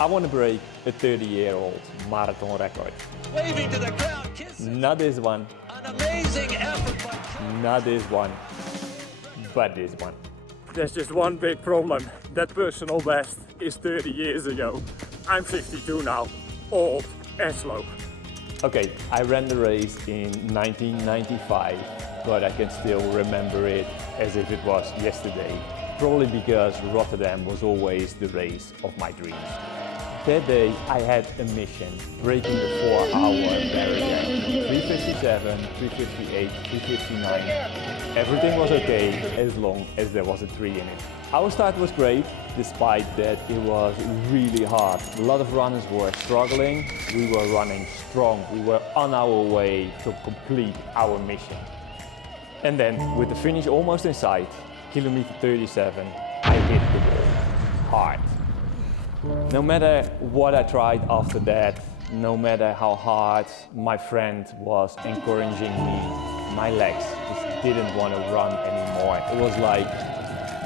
I want to break a 30-year-old marathon record. Waving to the crowd, kissing. Not this one, An amazing effort by not this one, but this one. There's just one big problem. That personal best is 30 years ago. I'm 52 now, old and slow. Okay, I ran the race in 1995, but I can still remember it as if it was yesterday. Probably because Rotterdam was always the race of my dreams. That day I had a mission, breaking the 4-hour barrier. 3:57, 3:58, 3:59. Everything was okay as long as there was a 3 in it. Our start was great, despite that it was really hard. A lot of runners were struggling. We were running strong. We were on our way to complete our mission. And then, with the finish almost in sight, kilometer 37, I hit the wall hard. No matter what I tried after that, no matter how hard my friend was encouraging me, my legs just didn't want to run anymore. It was like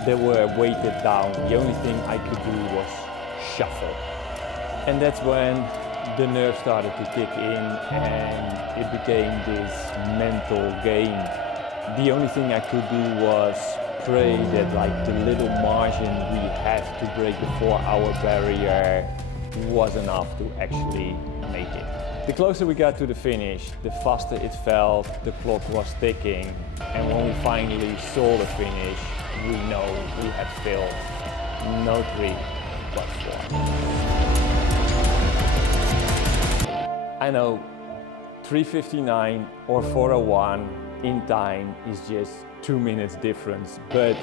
they were weighted down. The only thing I could do was shuffle. And that's when the nerves started to kick in and it became this mental game. The only thing I could do was pray that the little margin we had to break the 4-hour barrier was enough to actually make it. The closer we got to the finish, the faster it felt, the clock was ticking, and when we finally saw the finish, we know we had failed. No 3, but 4. I know 3:59 or 4:01 in time is just 2 minutes difference, but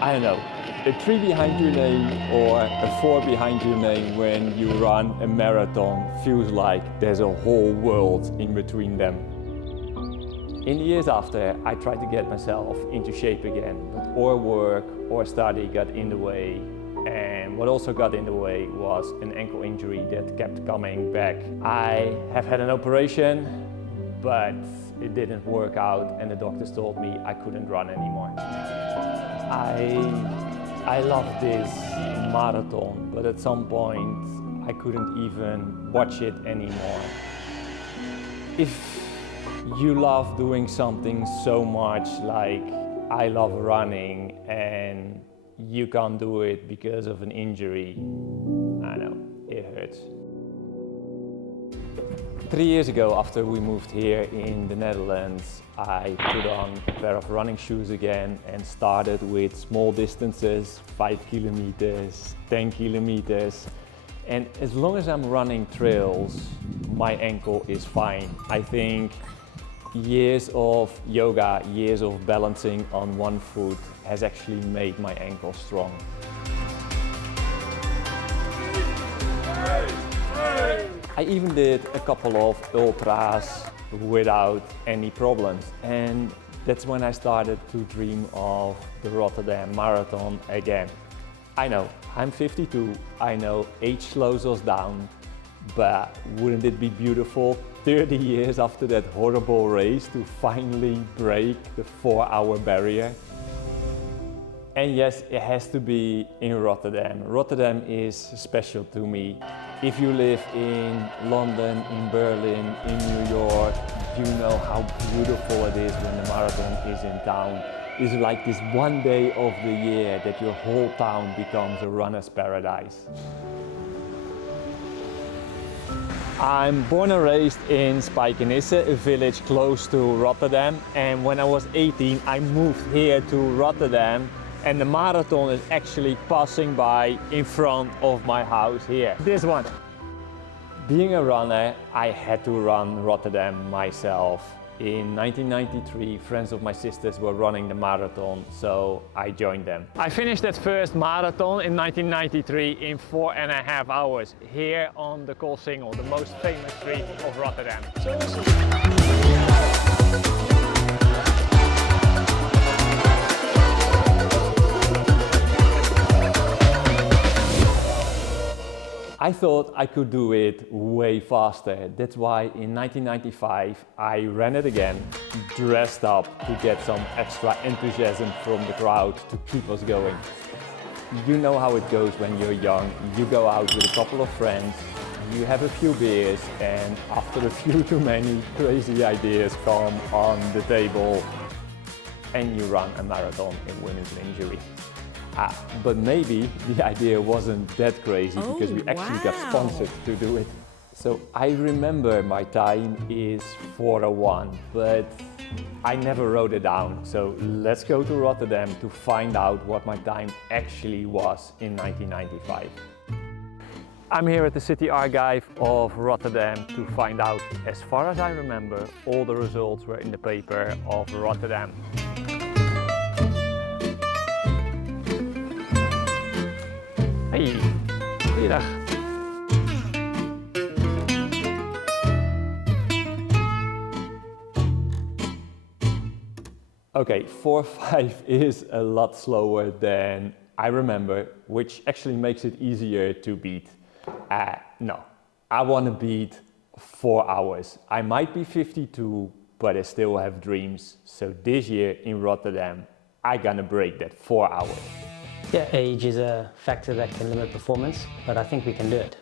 I don't know, a 3 behind your name or a 4 behind your name when you run a marathon feels like there's a whole world in between them. In the years after, I tried to get myself into shape again, but or work or study got in the way. And what also got in the way was an ankle injury that kept coming back. I have had an operation, but it didn't work out and the doctors told me I couldn't run anymore. I love this marathon, but at some point I couldn't even watch it anymore. If you love doing something so much like I love running and you can't do it because of an injury, I know, it hurts. 3 years ago, after we moved here in the Netherlands, I put on a pair of running shoes again and started with small distances, 5 kilometers, 10 kilometers. And as long as I'm running trails, my ankle is fine. I think years of yoga, years of balancing on one foot has actually made my ankle strong. I even did a couple of ultras without any problems, and that's when I started to dream of the Rotterdam Marathon again. I know, I'm 52, I know age slows us down, but wouldn't it be beautiful 30 years after that horrible race to finally break the 4-hour barrier? And yes, it has to be in Rotterdam. Rotterdam is special to me. If you live in London, in Berlin, in New York, you know how beautiful it is when the marathon is in town. It's like this one day of the year that your whole town becomes a runner's paradise. I'm born and raised in Spijkenisse, a village close to Rotterdam. And when I was 18, I moved here to Rotterdam. And the marathon is actually passing by in front of my house here. This one. Being a runner, I had to run Rotterdam myself. In 1993, friends of my sisters were running the marathon, so I joined them. I finished that first marathon in 1993 in 4.5 hours here on the Koolsingel, the most famous street of Rotterdam. I thought I could do it way faster. That's why in 1995 I ran it again, dressed up to get some extra enthusiasm from the crowd to keep us going. you know how it goes when you're young. You go out with a couple of friends, you have a few beers, and after a few too many, crazy ideas come on the table and you run a marathon in women's lingerie. But maybe the idea wasn't that crazy because we actually got sponsored to do it. So I remember my time is 4:01, but I never wrote it down. So let's go to Rotterdam to find out what my time actually was in 1995. I'm here at the City Archive of Rotterdam to find out, as far as I remember, all the results were in the paper of Rotterdam. Hey, goeiedag. Okay, 4:05 is a lot slower than I remember, which actually makes it easier to beat. No, I want to beat 4 hours. I might be 52, but I still have dreams. So this year in Rotterdam, I'm gonna break that 4 hours. Yeah, age is a factor that can limit performance, but I think we can do it.